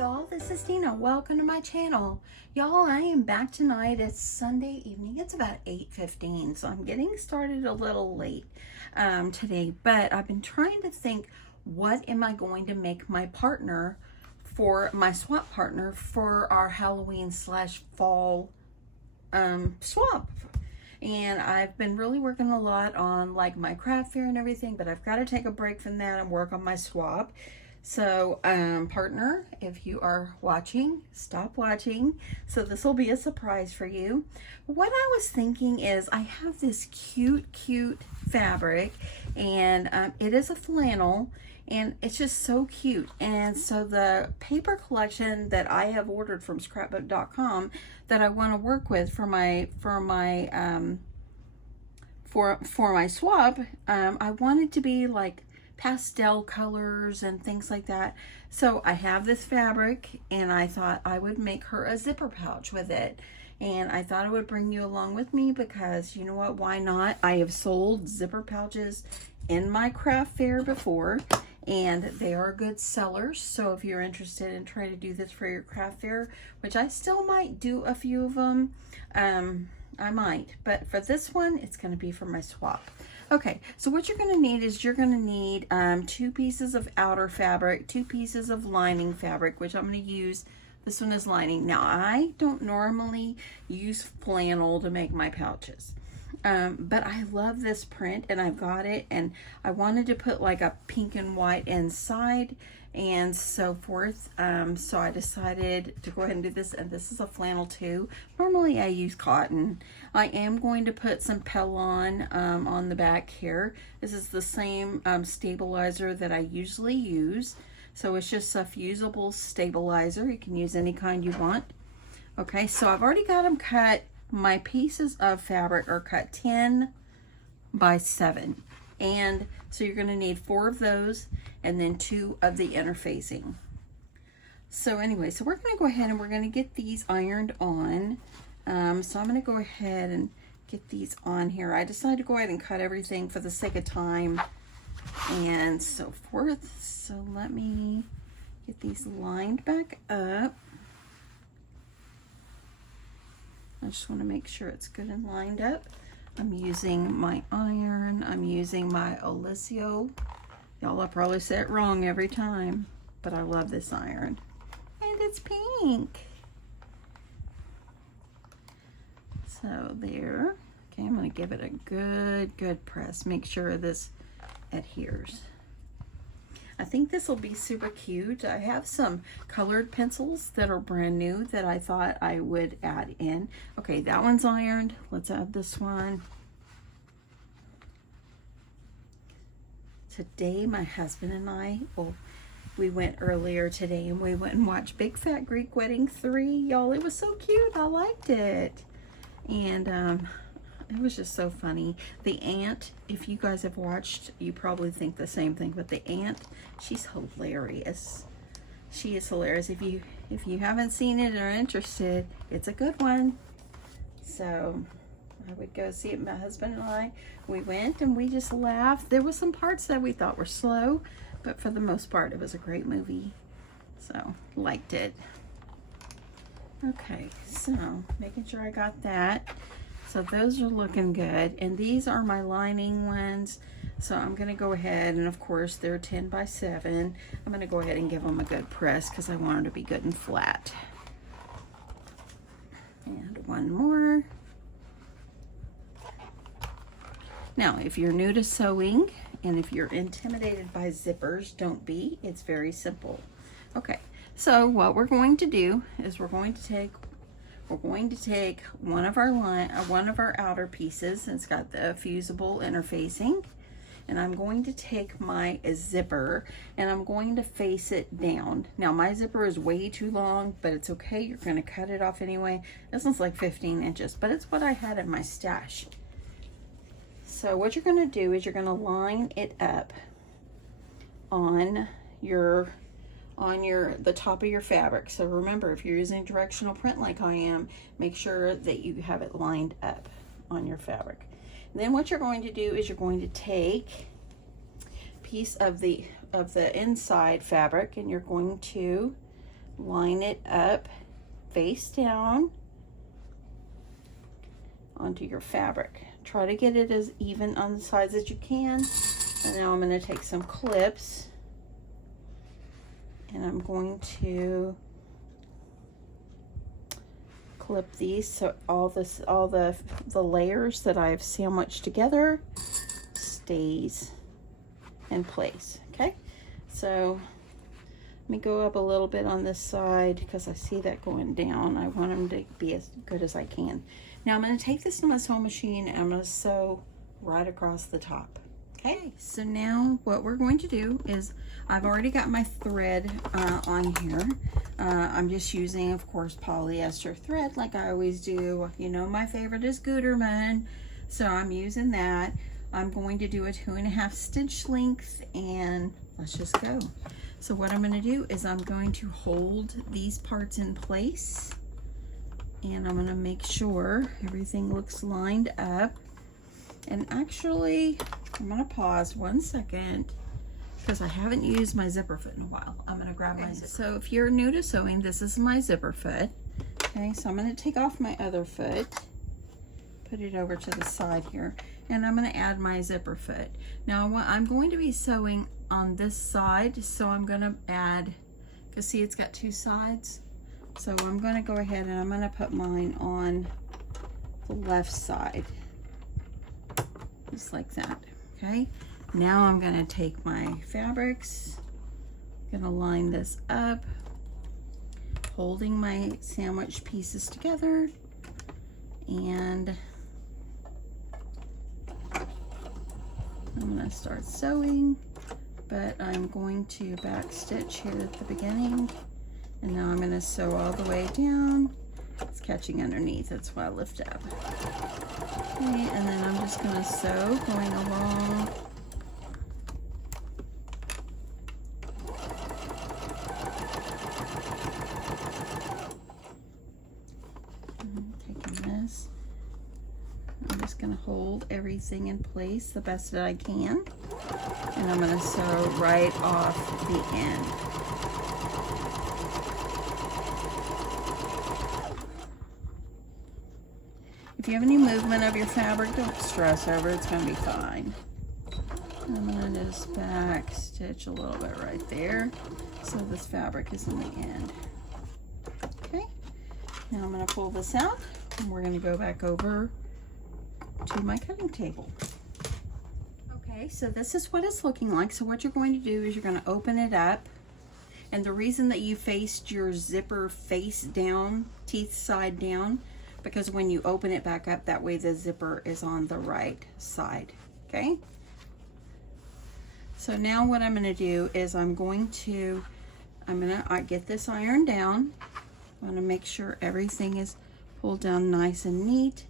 y'all, this is Tina. Welcome to my channel. Y'all, I am back tonight. It's Sunday evening. It's about 8:15, so I'm getting started a little late today, but I've been trying to think, what am I going to make my partner for my swap partner for our Halloween slash fall swap. And I've been really working a lot on like my craft fair and everything, but I've got to take a break from that and work on my swap. So partner, if you are watching, stop watching. So this will be a surprise for you. What I was thinking is I have this cute fabric, and it is a flannel, and it's just so cute. And so the paper collection that I have ordered from scrapbook.com that I want to work with for my swap, I wanted to be like pastel colors and things like that. So I have this fabric, and I thought I would make her a zipper pouch with it. And I thought I would bring you along with me because, you know what, why not? I have sold zipper pouches in my craft fair before, and they are good sellers. So if you're interested in trying to do this for your craft fair, which I still might do a few of them, I might, but for this one, it's going to be for my swap. Okay, so what you're going to need is you're going to need 2 pieces of outer fabric, 2 pieces of lining fabric, which I'm going to use. This one is lining. Now, I don't normally use flannel to make my pouches, but I love this print, and I've got it, and I wanted to put like a pink and white inside and so forth. So I decided to go ahead and do this, and this is a flannel too. Normally I use cotton. I am going to put some Pellon on the back here. This is the same stabilizer that I usually use. So it's just a fusible stabilizer. You can use any kind you want. Okay, so I've already got them cut. My pieces of fabric are cut 10 by 7. And so you're going to need 4 of those, and then 2 of the interfacing. So anyway, so we're going to go ahead and we're going to get these ironed on. So I'm going to go ahead and get these on here. I decided to go ahead and cut everything for the sake of time and so forth. So let me get these lined back up. I just want to make sure it's good and lined up. I'm using my iron. I'm using my Olesio. Y'all, I probably say it wrong every time, but I love this iron. And it's pink. So there. Okay, I'm going to give it a good press. Make sure this adheres. I think this will be super cute. I have some colored pencils that are brand new that I thought I would add in. Okay, that one's ironed. Let's add this one. Today, my husband and I, we went earlier today and we went and watched Big Fat Greek Wedding 3. Y'all, it was so cute. I liked it. And it was just so funny. The aunt, if you guys have watched, you probably think the same thing, but the aunt, she's hilarious. She is hilarious. If you haven't seen it or are interested, it's a good one. So I would go see it. My husband and I, we went and we just laughed. There was some parts that we thought were slow, but for the most part, it was a great movie. So liked it. Okay, so making sure I got that. So those are looking good, and these are my lining ones. So I'm going to go ahead, and of course they're 10 by 7. I'm going to go ahead and give them a good press because I want them to be good and flat. And one more. Now, if you're new to sewing and if you're intimidated by zippers, don't be. It's very simple. Okay, so what we're going to do is we're going to take one of our outer pieces, and it's got the fusible interfacing, and I'm going to take my zipper and I'm going to face it down. Now my zipper is way too long, but it's okay. You're going to cut it off anyway. This one's like 15 inches, but it's what I had in my stash. So what you're going to do is you're going to line it up on the top of your fabric. So remember, if you're using directional print like I am, make sure that you have it lined up on your fabric. And then what you're going to do is you're going to take a piece of the inside fabric, and you're going to line it up face down onto your fabric. Try to get it as even on the sides as you can. And now I'm going to take some clips and I'm going to clip these so all the layers that I've sandwiched together stays in place. Okay, so let me go up a little bit on this side because I see that going down. I want them to be as good as I can. Now I'm going to take this to my sewing machine and I'm going to sew right across the top. Okay, so now what we're going to do is, I've already got my thread on here. I'm just using, of course, polyester thread like I always do. You know, my favorite is Gutermann, so I'm using that. I'm going to do a 2.5 stitch length and let's just go. So what I'm going to do is I'm going to hold these parts in place and I'm going to make sure everything looks lined up. And actually, I'm going to pause 1 second because I haven't used my zipper foot in a while. I'm going to grab my zipper. So if you're new to sewing, this is my zipper foot. Okay, so I'm going to take off my other foot, put it over to the side here, and I'm going to add my zipper foot. Now I'm going to be sewing on this side, so I'm going to add, because see it's got 2 sides. So I'm going to go ahead and I'm going to put mine on the left side. Just like that. Okay, now I'm going to take my fabrics, going to line this up, holding my sandwich pieces together, and I'm going to start sewing, but I'm going to back stitch here at the beginning, and now I'm going to sew all the way down. It's catching underneath, that's why I lift up. Okay, and then I'm just going to sew going along. Taking this, I'm just going to hold everything in place the best that I can, and I'm going to sew right off the end. If you have any movement of your fabric, don't stress over it, it's going to be fine. I'm going to just back stitch a little bit right there so this fabric is in the end. Okay, now I'm going to pull this out and we're going to go back over to my cutting table. Okay, so this is what it's looking like. So what you're going to do is you're going to open it up, and the reason that you faced your zipper face down, teeth side down, because when you open it back up, that way the zipper is on the right side. Okay, so now what I'm going to do is I'm going to get this ironed down. I'm going to make sure everything is pulled down nice and neat.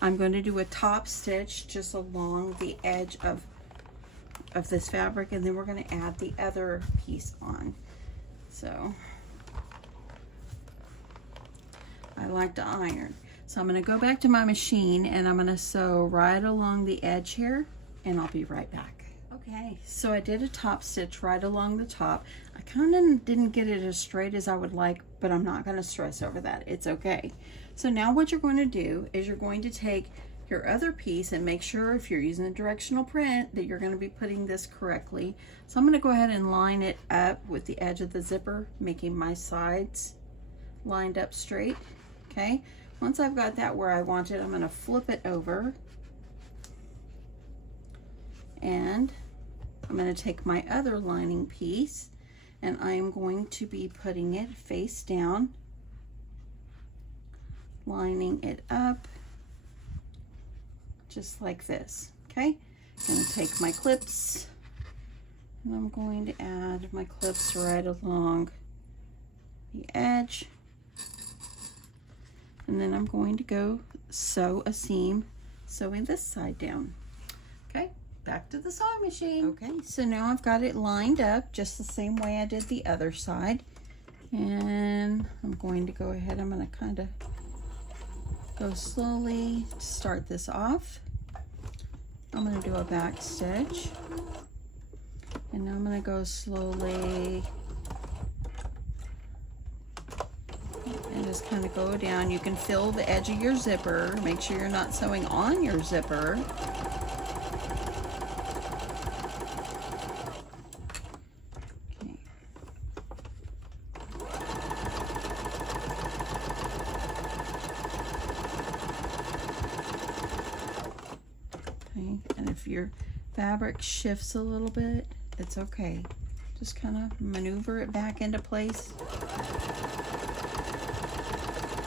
I'm going to do a top stitch just along the edge of this fabric, and then we're going to add the other piece on. So I like to iron. So I'm going to go back to my machine and I'm going to sew right along the edge here, and I'll be right back. Okay, so I did a top stitch right along the top. I kind of didn't get it as straight as I would like, but I'm not going to stress over that. It's okay. So now what you're going to do is you're going to take your other piece and make sure, if you're using a directional print, that you're going to be putting this correctly. So I'm going to go ahead and line it up with the edge of the zipper, making my sides lined up straight. Okay, once I've got that where I want it, I'm going to flip it over, and I'm going to take my other lining piece and I'm going to be putting it face down, lining it up just like this. Okay, I'm going to take my clips and I'm going to add my clips right along the edge, and then I'm going to go sew a seam, sewing this side down. Okay, back to the sewing machine. Okay, so now I've got it lined up just the same way I did the other side, and I'm going to go ahead, I'm going to kind of go slowly to start this off. I'm going to do a back stitch, and now I'm going to go slowly just kind of go down. You can fill the edge of your zipper. Make sure you're not sewing on your zipper. Okay, and if your fabric shifts a little bit, it's okay. Just kind of maneuver it back into place.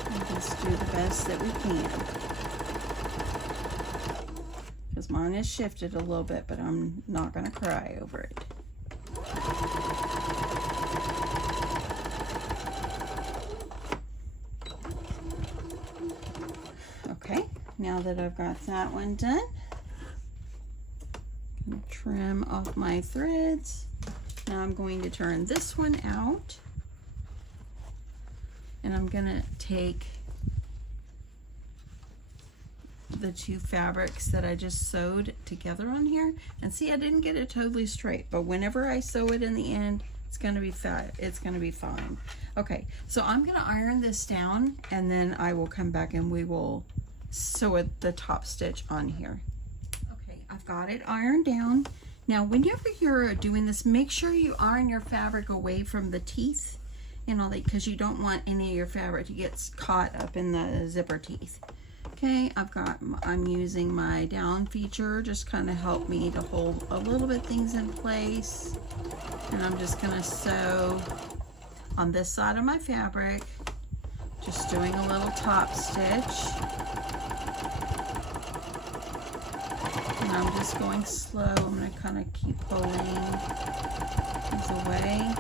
And just do the best that we can. Because mine has shifted a little bit, but I'm not going to cry over it. Okay, now that I've got that one done, I'm going to trim off my threads. Now I'm going to turn this one out, and I'm going to take the two fabrics that I just sewed together on here, and see, I didn't get it totally straight, but whenever I sew it in the end, it's going to be it's going to be fine. Okay, so I'm going to iron this down, and then I will come back and we will sew it the top stitch on here. Okay, I've got it ironed down. Now, whenever you're doing this, make sure you iron your fabric away from the teeth and all that, because you don't want any of your fabric to get caught up in the zipper teeth. Okay, I'm using my down feature, just kind of help me to hold a little bit things in place. And I'm just gonna sew on this side of my fabric, just doing a little top stitch. And I'm just going slow. I'm going to kind of keep pulling these away.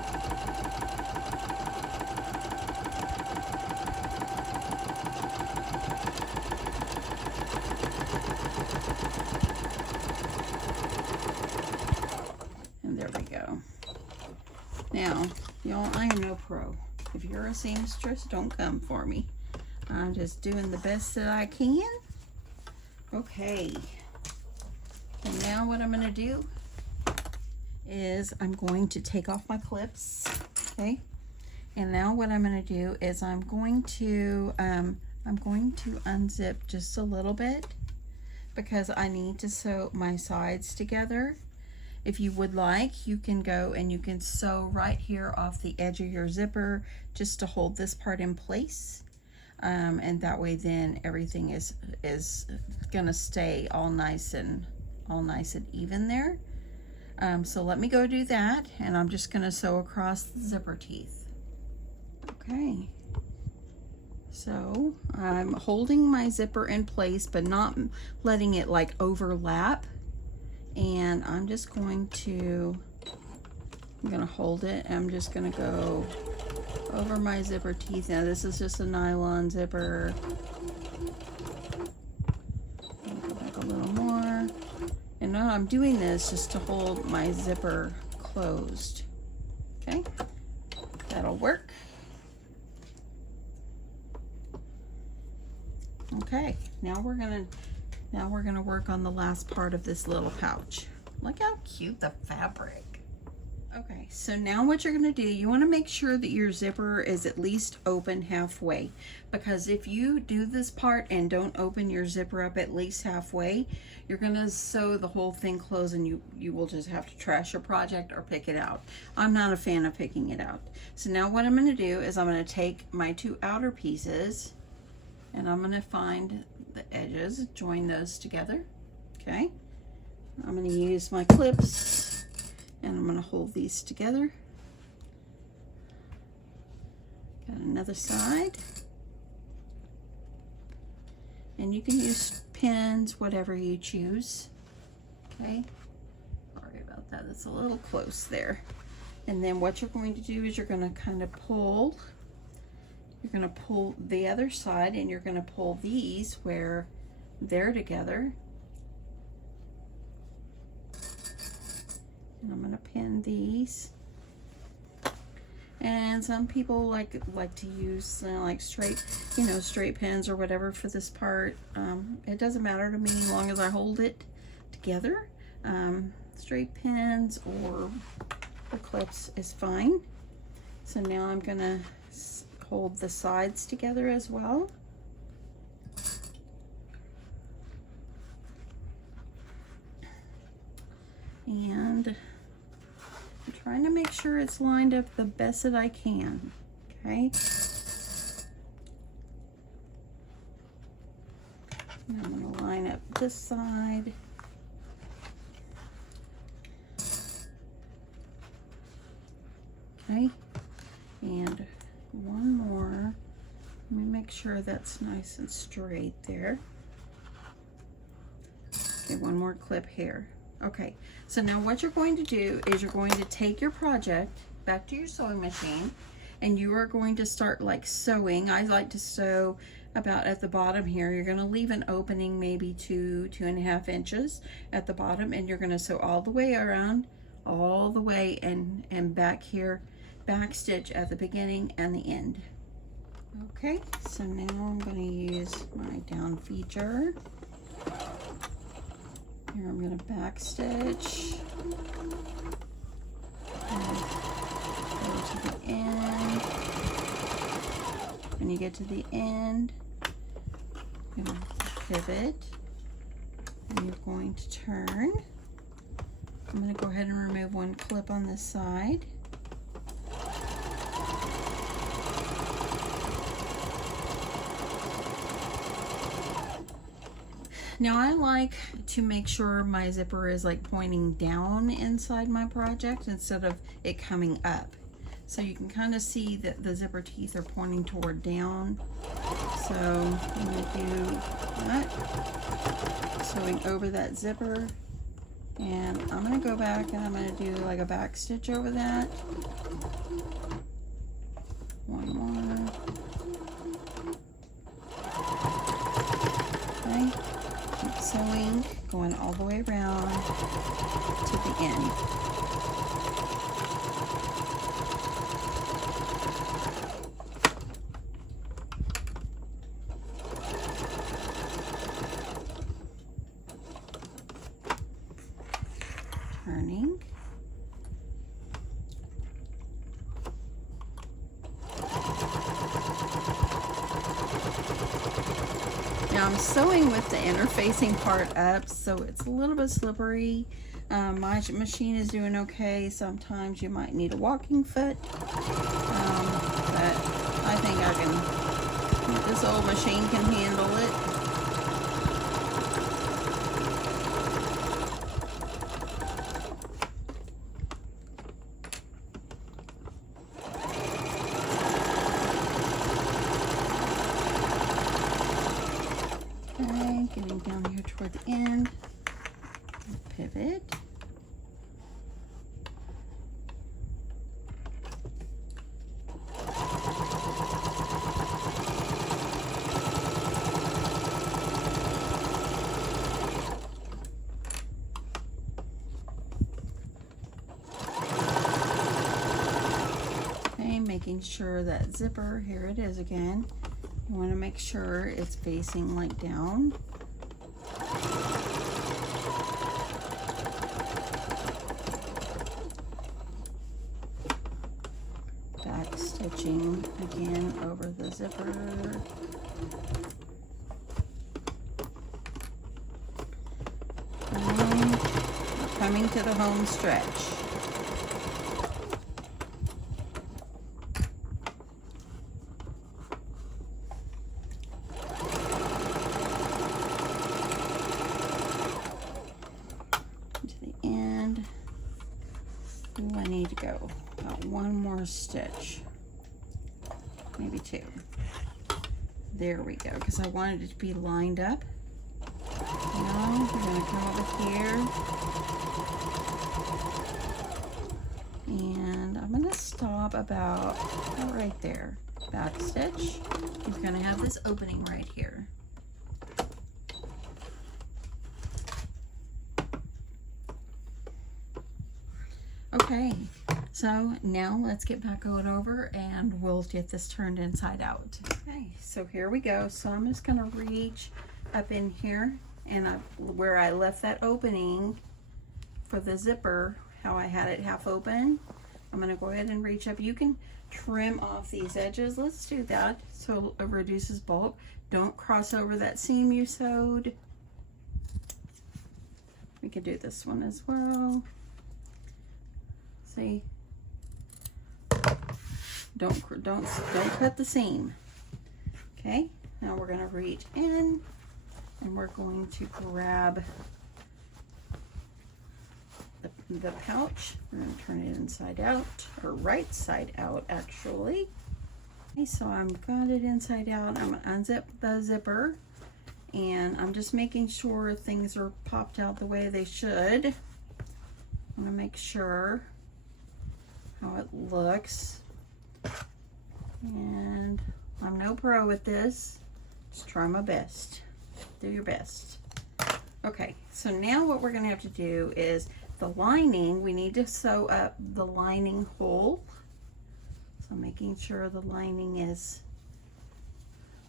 And there we go. Now, y'all, I am no pro. If you're a seamstress, don't come for me. I'm just doing the best that I can. Okay. And now what I'm going to do is I'm going to take off my clips, okay? And now what I'm going to do is I'm going to unzip just a little bit, because I need to sew my sides together. If you would like, you can go and you can sew right here off the edge of your zipper just to hold this part in place. And that way then everything is going to stay all nice and even there. So let me go do that, and I'm just going to sew across the zipper teeth. Okay, so I'm holding my zipper in place but not letting it like overlap, and I'm going to hold it, and I'm just going to go over my zipper teeth. Now this is just a nylon zipper. Go back a little more. And now I'm doing this just to hold my zipper closed. Okay, that'll work. Okay, now we're gonna work on the last part of this little pouch. Look how cute the fabric. Okay, so now what you're gonna do, you wanna make sure that your zipper is at least open halfway, because if you do this part and don't open your zipper up at least halfway, you're gonna sew the whole thing closed, and you will just have to trash your project or pick it out. I'm not a fan of picking it out. So now what I'm gonna do is I'm gonna take my two outer pieces, and I'm gonna find the edges, join those together, okay? I'm gonna use my clips, and I'm going to hold these together. Got another side. And you can use pins, whatever you choose. Okay. Sorry about that. That's a little close there. And then what you're going to do is you're going to kind of pull. You're going to pull the other side, and you're going to pull these where they're together. And I'm going to pin these. And some people like to use like straight pins or whatever for this part. It doesn't matter to me as long as I hold it together. Straight pins or clips is fine. So now I'm going to hold the sides together as well. And I'm trying to make sure it's lined up the best that I can, okay? And I'm gonna line up this side. Okay, and one more. Let me make sure that's nice and straight there. Okay, one more clip here. Okay, so now what you're going to do is you're going to take your project back to your sewing machine, and you are going to start like sewing. I like to sew about at the bottom here. You're going to leave an opening maybe 2.5 inches at the bottom, and you're going to sew all the way around, all the way, and back here, back stitch at the beginning and the end. Okay, so now I'm going to use my down feature. Here I'm going to back stitch and go to the end. When you get to the end, you're going to pivot, and you're going to turn. I'm going to go ahead and remove one clip on this side. Now I like to make sure my zipper is like pointing down inside my project instead of it coming up. So you can kind of see that the zipper teeth are pointing toward down. So I'm going to do that, sewing over that zipper. And I'm going to go back and I'm going to do like a back stitch over that. One more. Okay. Keep sewing, going all the way around to the end. Turning. Now I'm sewing with the interfacing part up, so it's a little bit slippery. My machine is doing okay. Sometimes you might need a walking foot, but I think this old machine can handle it. Getting down here toward the end, pivot. Okay, making sure that zipper, here it is again. You want to make sure it's facing like down. Back stitching again over the zipper. And we're coming to the home stretch. I need to go about one more stitch, maybe two. There we go, because I wanted it to be lined up. Now we're going to come over here, and I'm going to stop about right there. Back stitch. You're going to have this opening right here. Okay, so now let's get back on over and we'll get this turned inside out. Okay, so here we go. So I'm just going to reach up in here and where I left that opening for the zipper, how I had it half open, I'm gonna go ahead and reach up. You can trim off these edges. Let's do that so it reduces bulk. Don't cross over that seam you sewed. We could do this one as well. See? Don't cut the seam. Okay, now we're gonna reach in and we're going to grab the pouch. We're going to turn it inside out, or right side out actually. Okay, so I've got it inside out. I'm going to unzip the zipper and I'm just making sure things are popped out the way they should. I'm going to make sure how it looks. And I'm no pro at this. Just try my best. Do your best. Okay, so now what we're going to have to do is the lining, we need to sew up the lining hole. So making sure the lining is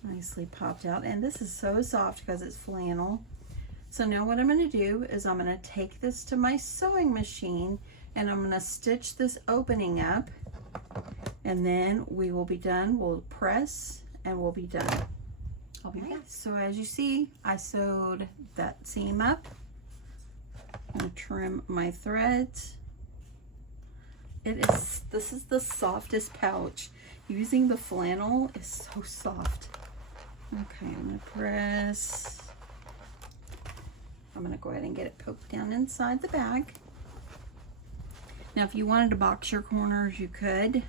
nicely popped out. And this is so soft because it's flannel. So now what I'm going to do is I'm going to take this to my sewing machine and I'm going to stitch this opening up. And then we will be done. We'll press and we'll be done. I'll be back. So as you see, I sewed that seam up. I'm going to trim my threads. This is the softest pouch. Using the flannel is so soft. Okay, I'm going to press. I'm going to go ahead and get it poked down inside the bag. Now if you wanted to box your corners, you could.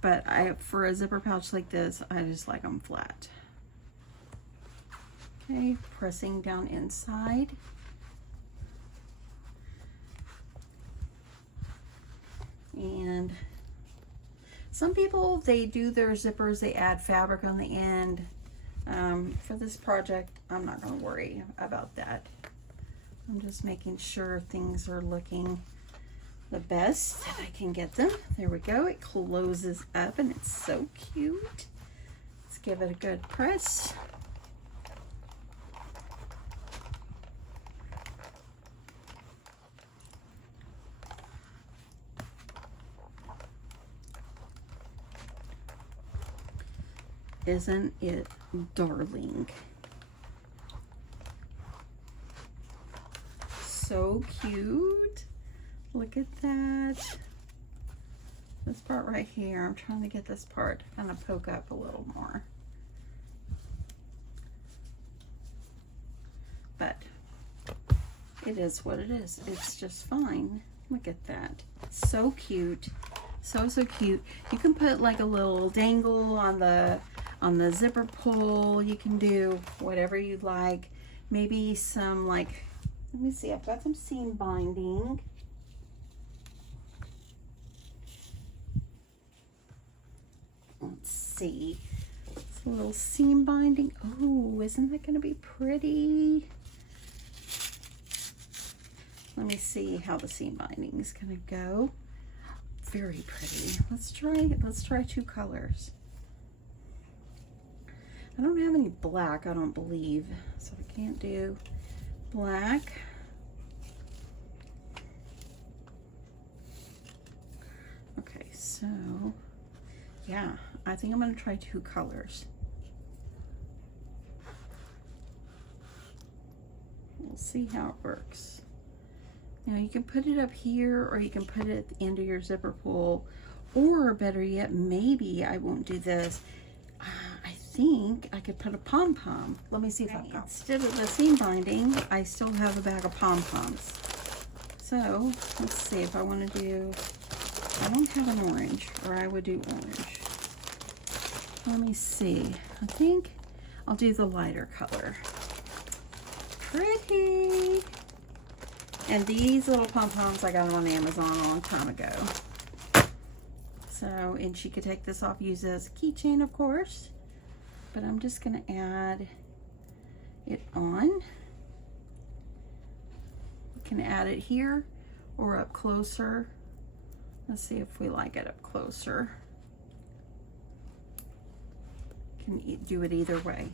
But for a zipper pouch like this, I just like them flat. Okay, pressing down inside. And some people, they do their zippers, they add fabric on the end. For this project, I'm not going to worry about that. I'm just making sure things are looking the best that I can get them. There we go. It closes up and it's so cute. Let's give it a good press. Isn't it darling? So cute. Look at that. This part right here, I'm trying to get this part to kind of poke up a little more. But it is what it is. It's just fine. Look at that. So cute. So cute. You can put like a little dangle on the zipper pull. You can do whatever you'd like. Maybe some like, let me see, I've got some seam binding. Let's see. It's a little seam binding. Oh, isn't that going to be pretty? Let me see how the seam binding is going to go. Very pretty. Let's try two colors. I don't have any black, I don't believe, so I can't do black. Okay, so yeah, I think I'm going to try two colors. We'll see how it works. Now you can put it up here or you can put it at the end of your zipper pull, or better yet, maybe I won't do this. I think I could put a pom-pom. Let me see if I've got, instead of the seam binding, I still have a bag of pom-poms. So let's see if I want to do, I don't have an orange, or I would do orange. Let me see. I think I'll do the lighter color. Pretty. And these little pom-poms I got them on Amazon a long time ago. So, and she could take this off, use it as a keychain, of course. But I'm just going to add it on. You can add it here or up closer. Let's see if we like it up closer. Can do it either way.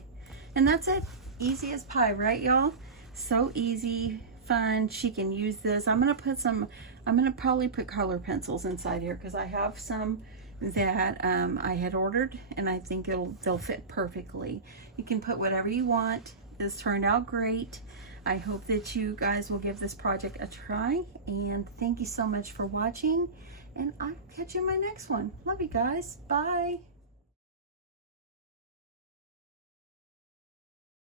And that's it. Easy as pie, right, y'all? So easy, fun. She can use this. I'm gonna probably put color pencils inside here because I have some that I had ordered, and I think they'll fit perfectly. You can put whatever you want. This turned out great. I hope that you guys will give this project a try, and thank you so much for watching, and I'll catch you in my next one. Love you guys. Bye.